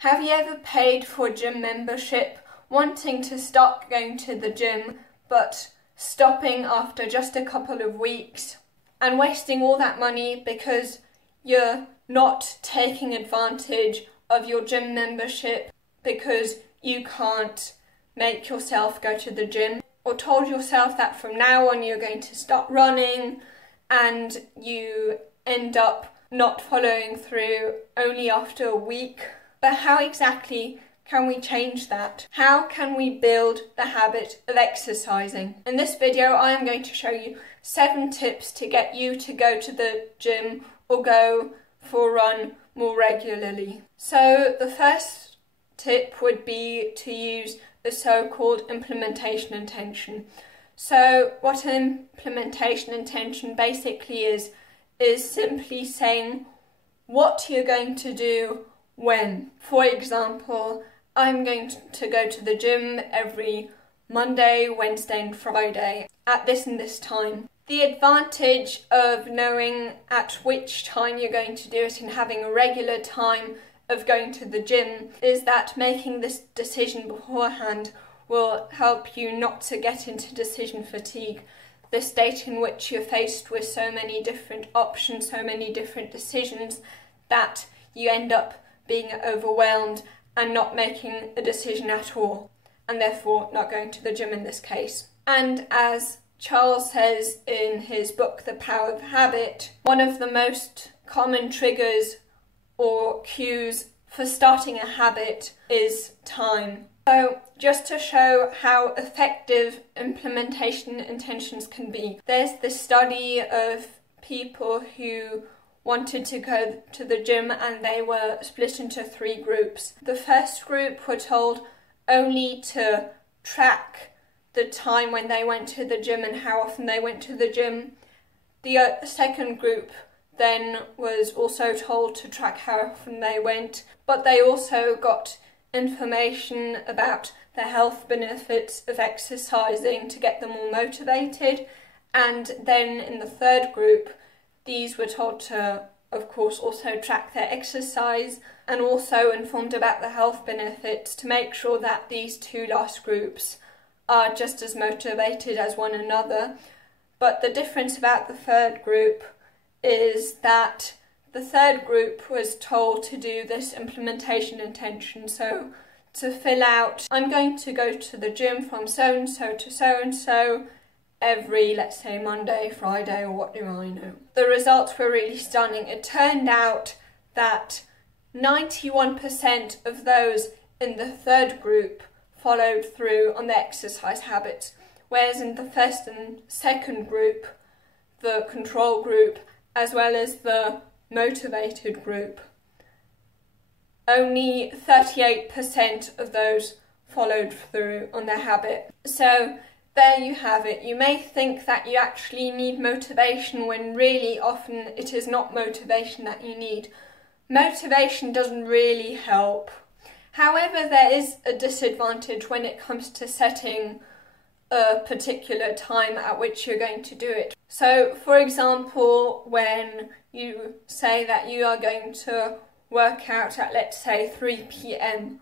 Have you ever paid for a gym membership, wanting to start going to the gym, but stopping after just a couple of weeks and wasting all that money because you're not taking advantage of your gym membership because you can't make yourself go to the gym, or told yourself that from now on you're going to start running and you end up not following through only after a week? But how exactly can we change that? How can we build the habit of exercising? In this video I am going to show you 7 tips to get you to go to the gym or go for a run more regularly. So the first tip would be to use the so-called implementation intention. So what an implementation intention basically is simply saying what you're going to do when. For example, I'm going to go to the gym every Monday, Wednesday and Friday at this and this time. The advantage of knowing at which time you're going to do it and having a regular time of going to the gym is that making this decision beforehand will help you not to get into decision fatigue, the state in which you're faced with so many different options, so many different decisions, that you end up being overwhelmed and not making a decision at all, and therefore not going to the gym in this case. And as Charles says in his book The Power of Habit, one of the most common triggers or cues for starting a habit is time. So just to show how effective implementation intentions can be, there's this study of people who wanted to go to the gym and they were split into 3 groups. The first group were told only to track the time when they went to the gym and how often they went to the gym. The second group then was also told to track how often they went, but they also got information about the health benefits of exercising to get them all motivated. And then in the third group, these were told to, of course, also track their exercise and also informed about the health benefits to make sure that these 2 last groups are just as motivated as one another. But the difference about the third group is that the third group was told to do this implementation intention, so to fill out, I'm going to go to the gym from so-and-so to so-and-so every, let's say, Monday, Friday, or what do I know. The results were really stunning. It turned out that 91% of those in the third group followed through on their exercise habits, whereas in the first and second group, the control group, as well as the motivated group, only 38% of those followed through on their habit. So there you have it. You may think that you actually need motivation when really often it is not motivation that you need. Motivation doesn't really help. However, there is a disadvantage when it comes to setting a particular time at which you're going to do it. So, for example, when you say that you are going to work out at, let's say, 3 p.m,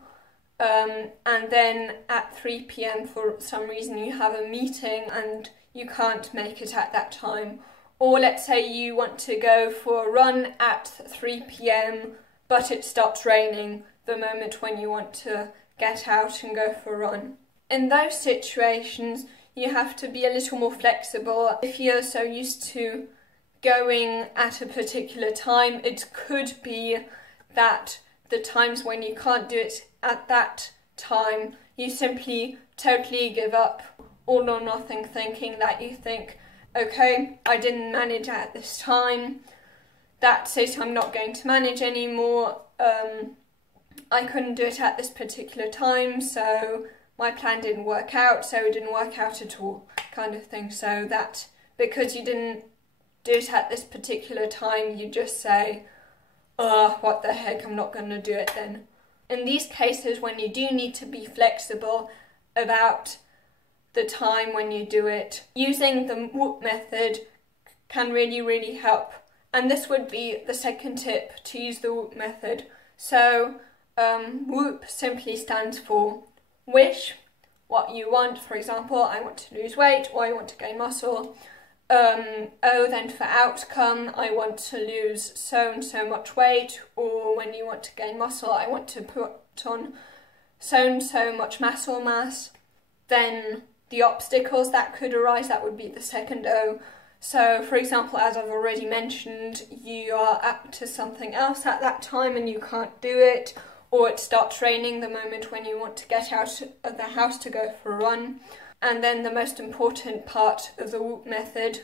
and then at 3 p.m. for some reason you have a meeting and you can't make it at that time. Or let's say you want to go for a run at 3 p.m, but it starts raining the moment when you want to get out and go for a run. In those situations, you have to be a little more flexible. If you're so used to going at a particular time, it could be that the times when you can't do it at that time, you simply totally give up, all or nothing thinking, that you think, okay, I didn't manage at this time, that's it, I'm not going to manage anymore, I couldn't do it at this particular time, so my plan didn't work out, so it didn't work out at all, kind of thing. So that because you didn't do it at this particular time, you just say, oh, what the heck, I'm not going to do it then. In these cases, when you do need to be flexible about the time when you do it, using the WOOP method can really help. And this would be the second tip, to use the WOOP method. So WOOP simply stands for wish, what you want. For example, I want to lose weight or I want to gain muscle. O then for outcome, I want to lose so and so much weight, or when you want to gain muscle, I want to put on so and so much muscle mass. Then the obstacles that could arise, that would be the second O. So, for example, as I've already mentioned, you are up to something else at that time and you can't do it, or it starts raining the moment when you want to get out of the house to go for a run. And then the most important part of the WOOP method,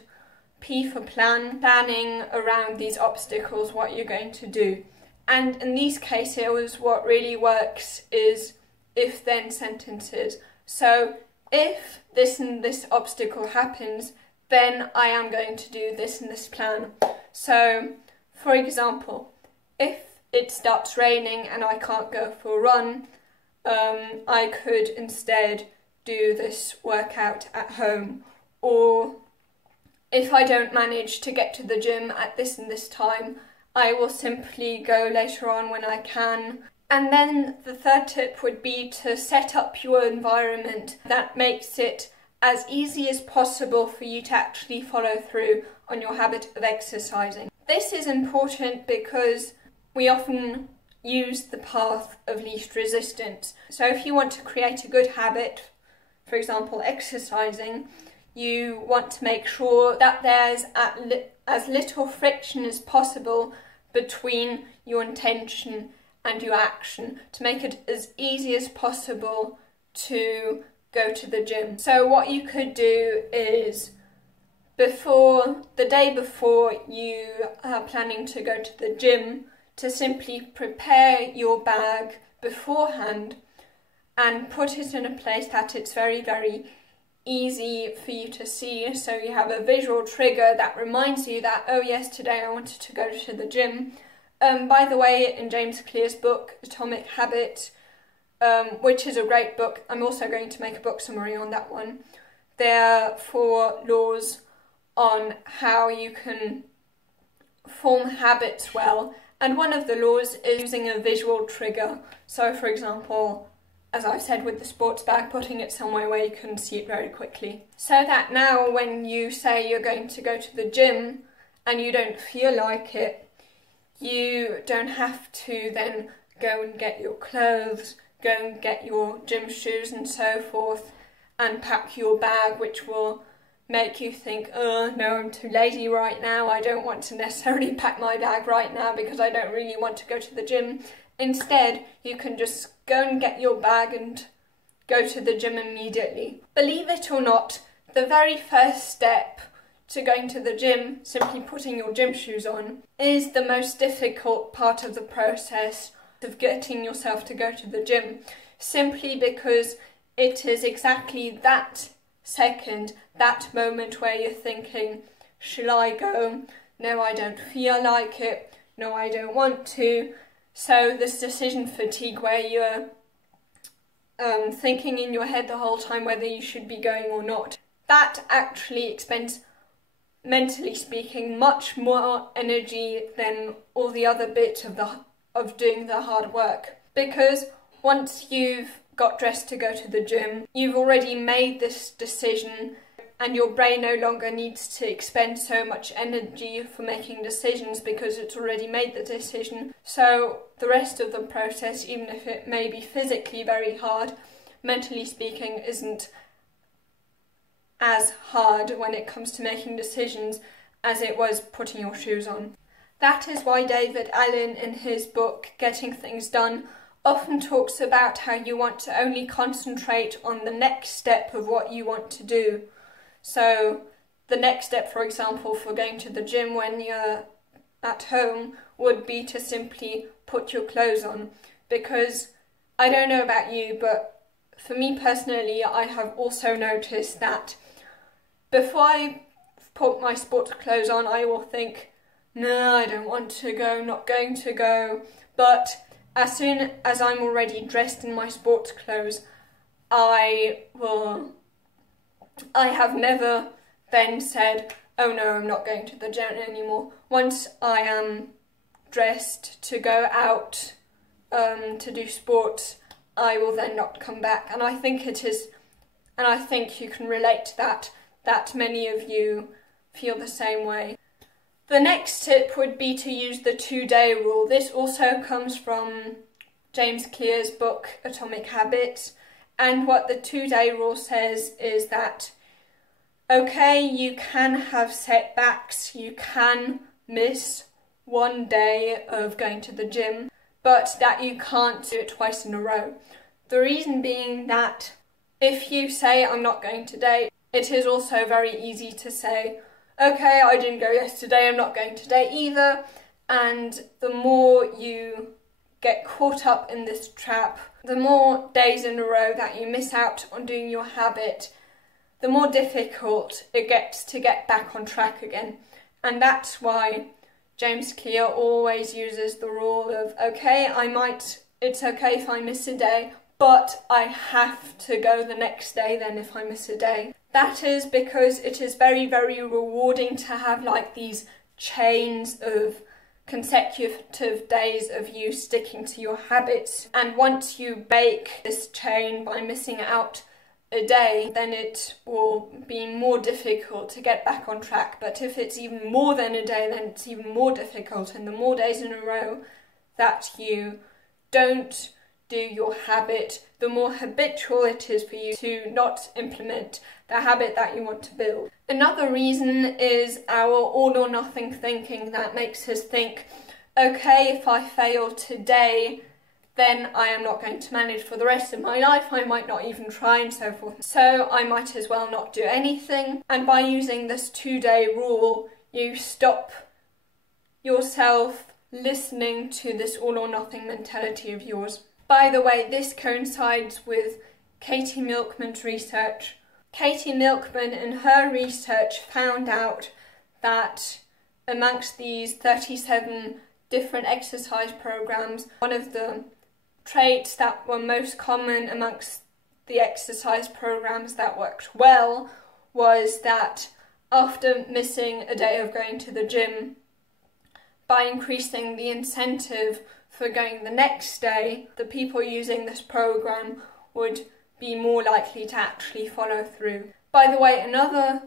P for plan, planning around these obstacles, what you're going to do. And in these cases, what really works is if-then sentences. So, if this and this obstacle happens, then I am going to do this and this plan. So, for example, if it starts raining and I can't go for a run, I could instead do this workout at home. Or if I don't manage to get to the gym at this and this time, I will simply go later on when I can. And then the third tip would be to set up your environment that makes it as easy as possible for you to actually follow through on your habit of exercising. This is important because we often use the path of least resistance. So if you want to create a good habit, for example exercising, you want to make sure that there's as little friction as possible between your intention and your action, to make it as easy as possible to go to the gym. So what you could do is, the day before you are planning to go to the gym, to simply prepare your bag beforehand and put it in a place that it's very, very easy for you to see, so you have a visual trigger that reminds you that, oh yes, today I wanted to go to the gym. By the way, in James Clear's book, Atomic Habits, which is a great book, I'm also going to make a book summary on that one. There are 4 laws on how you can form habits well, and one of the laws is using a visual trigger. So for example, as I've said with the sports bag, putting it somewhere where you can see it very quickly. So that now when you say you're going to go to the gym and you don't feel like it, you don't have to then go and get your clothes, go and get your gym shoes and so forth, and pack your bag, which will make you think, oh no, I'm too lazy right now, I don't want to necessarily pack my bag right now because I don't really want to go to the gym. Instead, you can just go and get your bag and go to the gym immediately. Believe it or not, the very first step to going to the gym, simply putting your gym shoes on, is the most difficult part of the process of getting yourself to go to the gym, simply because it is exactly that second, that moment where you're thinking, shall I go? No, I don't feel like it. No, I don't want to. So this decision fatigue where you're thinking in your head the whole time whether you should be going or not, that actually expends, mentally speaking, much more energy than all the other bits of doing the hard work. Because once you've got dressed to go to the gym, you've already made this decision and your brain no longer needs to expend so much energy for making decisions because it's already made the decision. So the rest of the process, even if it may be physically very hard, mentally speaking isn't as hard when it comes to making decisions as it was putting your shoes on. That is why David Allen, in his book Getting Things Done, often talks about how you want to only concentrate on the next step of what you want to do. So the next step, for example, for going to the gym when you're at home would be to simply put your clothes on. Because I don't know about you, but for me personally, I have also noticed that before I put my sports clothes on, I will think, no, I don't want to go, not going to go. But as soon as I'm already dressed in my sports clothes, I have never then said, oh no, I'm not going to the gym anymore. Once I am dressed to go out to do sports, I will then not come back. And I think you can relate to that many of you feel the same way. The next tip would be to use the 2-day rule. This also comes from James Clear's book, Atomic Habits. And what the 2-day rule says is that, okay, you can have setbacks, you can miss one day of going to the gym, but that you can't do it twice in a row. The reason being that if you say, I'm not going today, it is also very easy to say, okay, I didn't go yesterday, I'm not going today either. And the more you get caught up in this trap, the more days in a row that you miss out on doing your habit, the more difficult it gets to get back on track again. And that's why James Clear always uses the rule of, okay, it's okay if I miss a day, but I have to go the next day then if I miss a day. That is because it is very, very rewarding to have like these chains of consecutive days of you sticking to your habits. And once you break this chain by missing out a day, then it will be more difficult to get back on track. But if it's even more than a day, then it's even more difficult. And the more days in a row that you don't do your habit, the more habitual it is for you to not implement the habit that you want to build. Another reason is our all or nothing thinking that makes us think, okay, if I fail today, then I am not going to manage for the rest of my life, I might not even try and so forth. So I might as well not do anything. And by using this 2-day rule, you stop yourself listening to this all or nothing mentality of yours. By the way, this coincides with Katie Milkman's research. Katie Milkman in her research found out that amongst these 37 different exercise programs, one of the traits that were most common amongst the exercise programs that worked well was that after missing a day of going to the gym, by increasing the incentive for going the next day, the people using this program would be more likely to actually follow through. By the way, another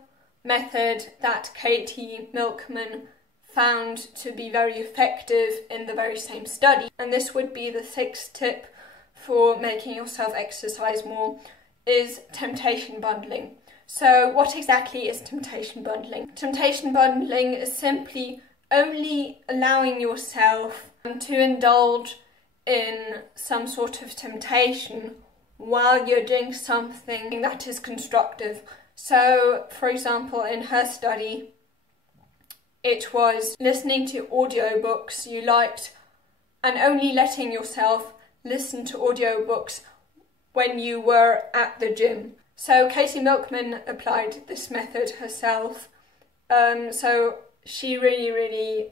method that Katie Milkman found to be very effective in the very same study, and this would be the 6th tip for making yourself exercise more, is temptation bundling. So what exactly is temptation bundling? Temptation bundling is simply only allowing yourself to indulge in some sort of temptation while you're doing something that is constructive. So, for example, in her study, it was listening to audiobooks you liked and only letting yourself listen to audiobooks when you were at the gym. So Katie Milkman applied this method herself. So she really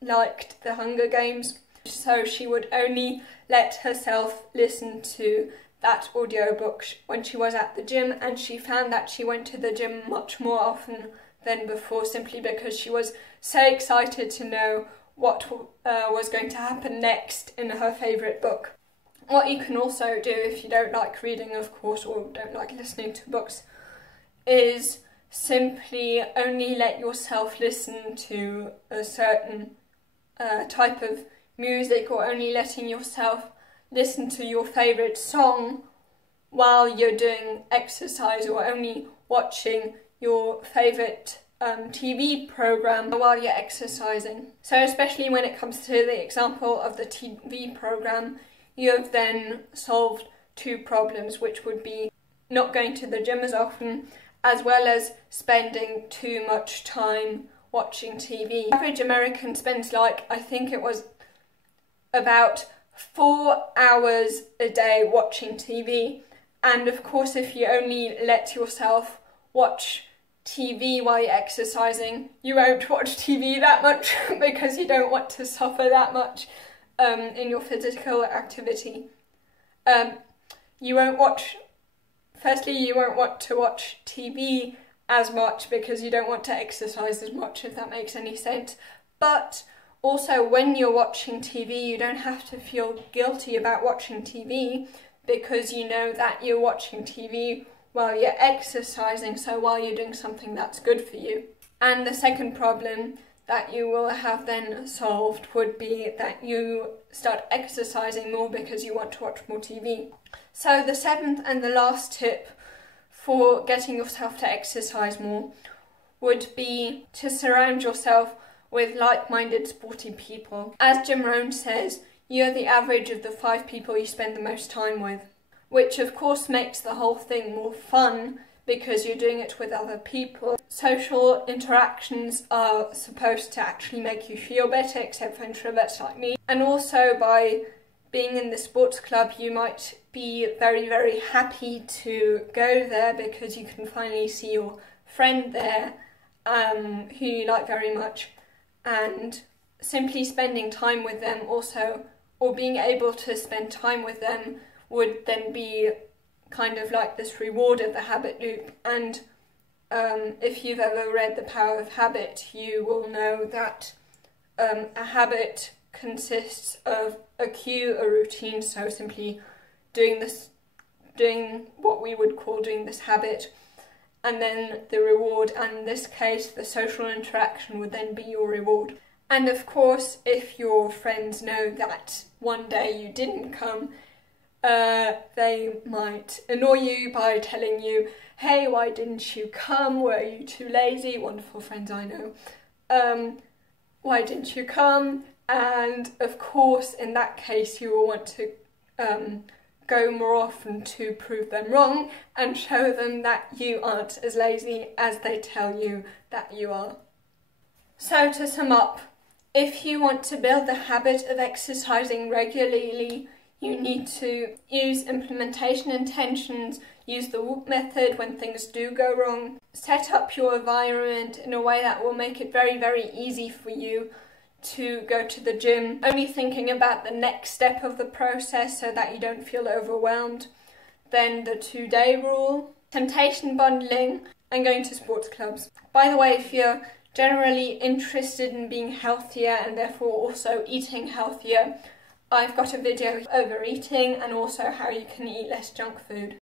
liked the Hunger Games. So she would only let herself listen to that audiobook when she was at the gym, and she found that she went to the gym much more often than before, simply because she was so excited to know what was going to happen next in her favourite book. What you can also do if you don't like reading, of course, or don't like listening to books, is simply only let yourself listen to a certain type of music, or only letting yourself listen to your favourite song while you're doing exercise, or only watching your favourite TV programme while you're exercising. So especially when it comes to the example of the TV programme, you have then solved 2 problems, which would be not going to the gym as often, as well as spending too much time watching TV. The average American spends I think it was about 4 hours a day watching TV. And of course, if you only let yourself watch TV while you're exercising, you won't watch TV that much because you don't want to suffer that much in your physical activity. You won't want to watch TV as much because you don't want to exercise as much, if that makes any sense. But Also, when you're watching TV, you don't have to feel guilty about watching TV because you know that you're watching TV while you're exercising, so while you're doing something that's good for you. And the second problem that you will have then solved would be that you start exercising more because you want to watch more TV. So the seventh and the last tip for getting yourself to exercise more would be to surround yourself with like-minded sporty people. As Jim Rohn says, you're the average of the 5 people you spend the most time with, which of course makes the whole thing more fun because you're doing it with other people. Social interactions are supposed to actually make you feel better, except for introverts like me. And also by being in the sports club, you might be very, very happy to go there because you can finally see your friend there who you like very much. And simply spending time with them also, or being able to spend time with them, would then be kind of like this reward of the habit loop. And if you've ever read The Power of Habit, you will know that a habit consists of a cue, a routine, so simply doing what we would call doing this habit, and then the reward, and in this case the social interaction would then be your reward. And of course, if your friends know that one day you didn't come, they might annoy you by telling you, hey, why didn't you come? Were you too lazy? Wonderful friends I know. Why didn't you come? And of course, in that case, you will want to go more often to prove them wrong and show them that you aren't as lazy as they tell you that you are. So to sum up, if you want to build the habit of exercising regularly, you need to use implementation intentions, use the WOOP method when things do go wrong, set up your environment in a way that will make it very, very easy for you to go to the gym, only thinking about the next step of the process so that you don't feel overwhelmed. Then the 2-day rule, temptation bundling, and going to sports clubs. By the way, if you're generally interested in being healthier and therefore also eating healthier, I've got a video of overeating and also how you can eat less junk food.